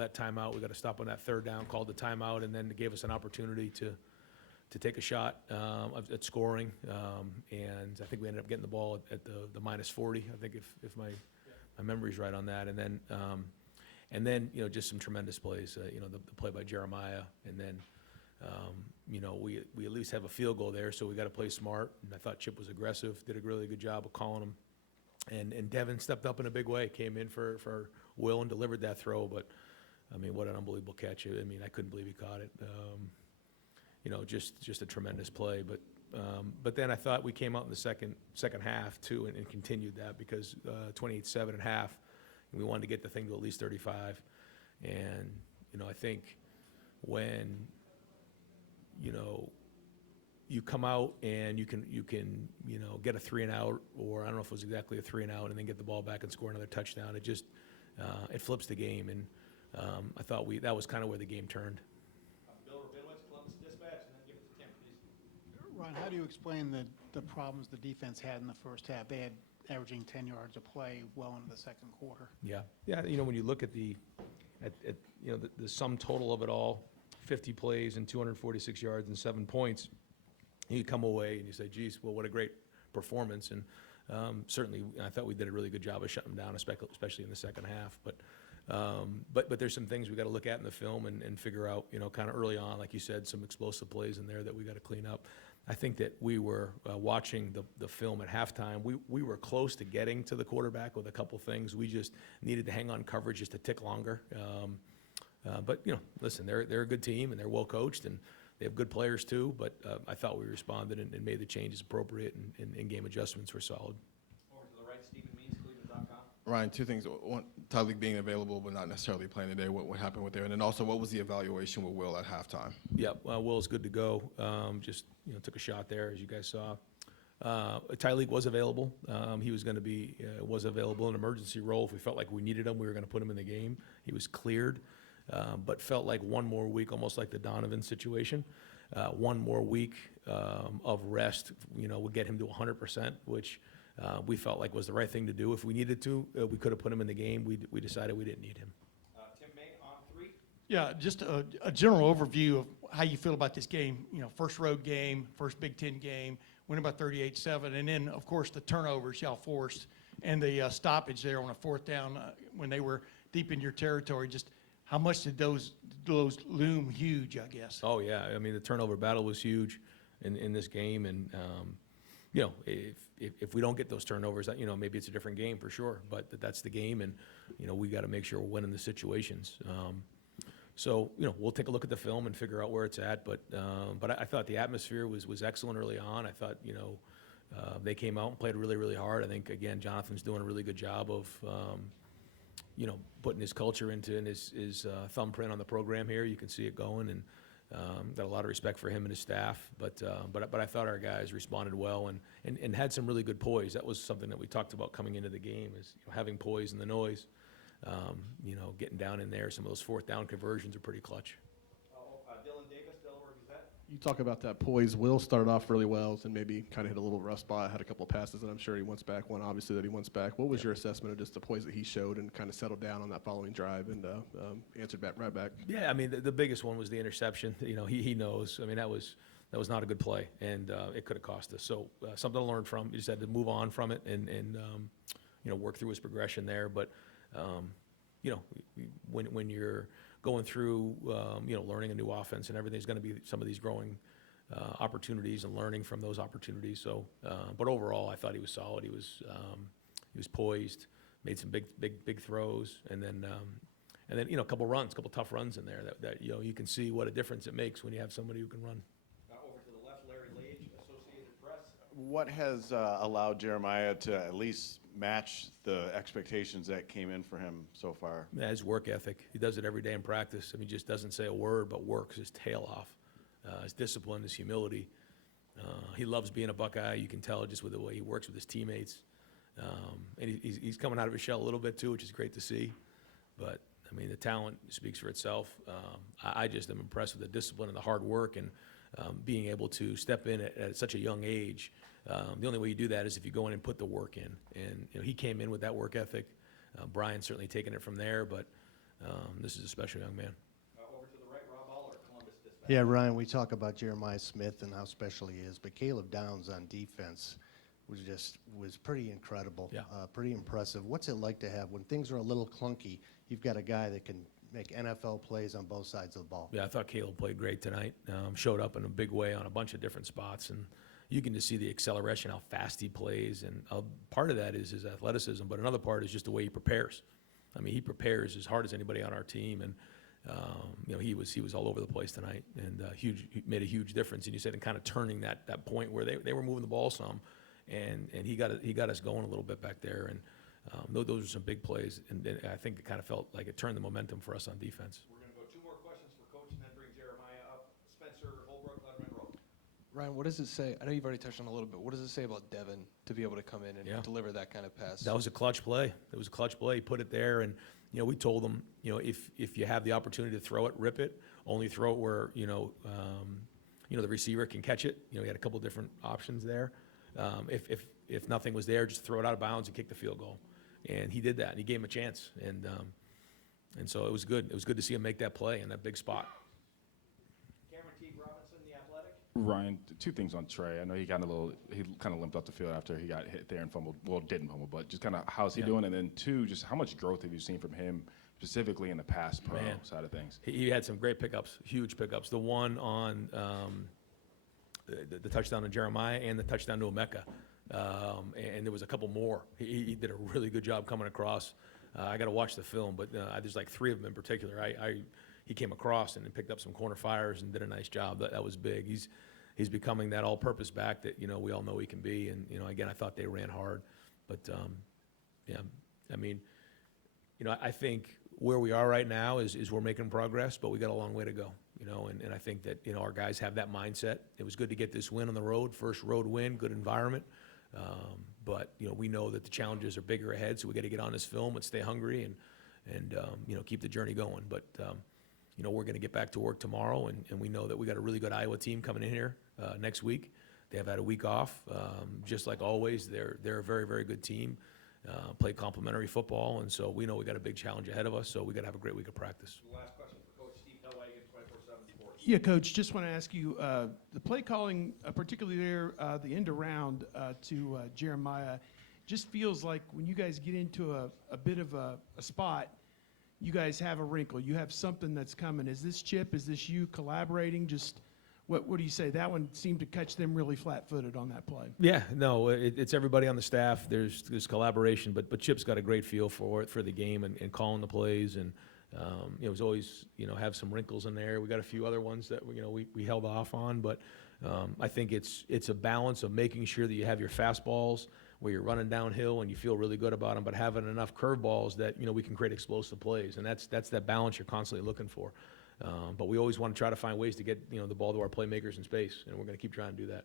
that timeout. We got to stop on that third down, called the timeout, and then it gave us an opportunity to take a shot at scoring. And I think we ended up getting the ball at the minus 40, I think, if my memory's right on that. And then just some tremendous plays. The play by Jeremiah, and then we at least have a field goal there, so we got to play smart. And I thought Chip was aggressive, did a really good job of calling him. And Devin stepped up in a big way, came in for Will and delivered that throw. But I mean, what an unbelievable catch! I mean, I couldn't believe he caught it. Just a tremendous play. But then I thought we came out in the second half too, and continued that, because 28-7 at half, and we wanted to get the thing to at least 35. And I think when you come out and you can get a 3-and-out, or I don't know if it was exactly a 3-and-out, and then get the ball back and score another touchdown. It just it flips the game, and I thought that was kind of where the game turned. Bill Rabinowitz, Columbus Dispatch, and then give it to Tim, please. Ron, how do you explain the problems the defense had in the first half? They had averaging 10 yards a play well into the second quarter. Yeah. When you look at the sum total of it all, 50 plays and 246 yards and 7 points, you come away and you say, geez, well, what a great performance. And certainly I thought we did a really good job of shutting them down, especially in the second half. But there's some things we got to look at in the film and figure out, kind of early on, like you said, some explosive plays in there that we got to clean up. I think that we were watching the film at halftime. We were close to getting to the quarterback with a couple things. We just needed to hang on coverage just a tick longer. But listen, they're a good team, and they're well coached, and they have good players too. But I thought we responded and made the changes appropriate, and in-game adjustments were solid. Over to the right, Stephen Means, Cleveland.com. Ryan, two things. One, Tyleek being available but not necessarily playing today. What happened with there? And then also, what was the evaluation with Will at halftime? Yeah, Will's good to go. Just took a shot there, as you guys saw. Tyleek was available. He was going to be was available in an emergency role. If we felt like we needed him, we were going to put him in the game. He was cleared, but felt like one more week, almost like the Donovan situation. One more week of rest, would get him to 100%, which we felt like was the right thing to do. If we needed to, we could have put him in the game. We decided we didn't need him. Tim May on 3. Yeah, just a general overview of how you feel about this game. First road game, first Big Ten game, winning by 38-7, and then, of course, the turnovers y'all forced and the stoppage there on a fourth down when they were deep in your territory. Just how much did those loom huge, I guess? Oh, yeah. I mean, the turnover battle was huge in this game, and if we don't get those turnovers, maybe it's a different game for sure. But that's the game, and we got to make sure we're winning the situations. So we'll take a look at the film and figure out where it's at. But I thought the atmosphere was excellent early on. I thought they came out and played really, really hard. I think again Jonathan's doing a really good job of putting his culture into and his thumbprint on the program here. You can see it going, and got a lot of respect for him and his staff. But I thought our guys responded well and had some really good poise. That was something that we talked about coming into the game, is having poise in the noise. Getting down in there. Some of those fourth down conversions are pretty clutch. Dylan Davis, Delaware Gazette. You talk about that poise. Will started off really well and maybe kind of hit a little rough spot, had a couple of passes that I'm sure he wants back, one obviously that he wants back. What was your assessment of just the poise that he showed and kind of settled down on that following drive and answered back right back? Yeah, I mean, the biggest one was the interception. He knows. I mean, that was not a good play, and it could have cost us. So something to learn from. You just had to move on from it and work through his progression there. But when you're going through, learning a new offense and everything's going to be some of these growing opportunities and learning from those opportunities. So, but overall, I thought he was solid. He was poised, made some big throws, and then a couple tough runs in there that you can see what a difference it makes when you have somebody who can run. Over to the left, Larry Lage, Associated Press. What has allowed Jeremiah to at least match the expectations that came in for him so far? His work ethic. He does it every day in practice. I mean, he just doesn't say a word, but works his tail off. His discipline, his humility. He loves being a Buckeye. You can tell just with the way he works with his teammates. And he's coming out of his shell a little bit too, which is great to see. But I mean, the talent speaks for itself. I just am impressed with the discipline and the hard work and being able to step in at such a young age. The only way you do that is if you go in and put the work in. And he came in with that work ethic. Brian's certainly taken it from there, but This is a special young man. Over to the right, Rob Aller, Columbus Dispatch. Yeah, Ryan, we talk about Jeremiah Smith and how special he is, but Caleb Downs on defense was pretty incredible. Yeah. Pretty impressive. What's it like to have, when things are a little clunky, you've got a guy that can make NFL plays on both sides of the ball? Yeah, I thought Caleb played great tonight. Showed up in a big way on a bunch of different spots, and you can just see the acceleration, how fast he plays, and part of that is his athleticism, but another part is just the way he prepares. I mean, he prepares as hard as anybody on our team, and he was all over the place tonight, and he made a huge difference. And you said in kind of turning that point where they were moving the ball some, and he got us going a little bit back there, and those are some big plays, and I think it kind of felt like it turned the momentum for us on defense. We're going to go 2 more questions for Coach and then bring Jeremiah up. Spencer Holbrook, Letterman Road. Ryan, what does it say? I know you've already touched on it a little bit. What does it say about Devin to be able to come in and Yeah. deliver that kind of pass? That was a clutch play. It was a clutch play. He put it there, and we told him, if you have the opportunity to throw it, rip it. Only throw it where the receiver can catch it. He had a couple different options there. If nothing was there, just throw it out of bounds and kick the field goal. And he did that, and he gave him a chance. And so it was good. It was good to see him make that play in that big spot. Cameron Teague Robinson, The Athletic. Ryan, 2 things on Trey. I know he kind of limped off the field after he got hit there and fumbled. Well, didn't fumble, but just kind of how's he doing? And then 2, just how much growth have you seen from him specifically in the pass pro side of things? He had some great pickups, huge pickups. The one on the touchdown to Jeremiah and the touchdown to Emeka. And there was a couple more. He did a really good job coming across. I got to watch the film, but there's like 3 of them in particular. He came across and picked up some corner fires and did a nice job. That was big. He's becoming that all-purpose back that we all know he can be. And again, I thought they ran hard, but I mean, I think where we are right now is we're making progress, but we got a long way to go. And I think that our guys have that mindset. It was good to get this win on the road, first road win, good environment. But we know that the challenges are bigger ahead, so we got to get on this film and stay hungry and keep the journey going. But we're going to get back to work tomorrow, and we know that we got a really good Iowa team coming in here next week. They have had a week off, just like always. They're a very, very good team. Play complementary football, and so we know we got a big challenge ahead of us. So we got to have a great week of practice. Last question for Coach Steve Hellwagen, 24/7 Sports. Yeah, Coach, just want to ask you, the play calling, particularly there, the end around to Jeremiah, just feels like when you guys get into a bit of a spot, you guys have a wrinkle. You have something that's coming. Is this Chip? Is this you collaborating? Just what do you say? That one seemed to catch them really flat-footed on that play. Yeah, no, it's everybody on the staff. There's collaboration, but Chip's got a great feel for the game and calling the plays, and it was always have some wrinkles in there. We got a few other ones that we held off on, but I think it's a balance of making sure that you have your fastballs where you're running downhill and you feel really good about them, but having enough curveballs that we can create explosive plays, and that's that balance you're constantly looking for. But we always want to try to find ways to get the ball to our playmakers in space, and we're going to keep trying to do that.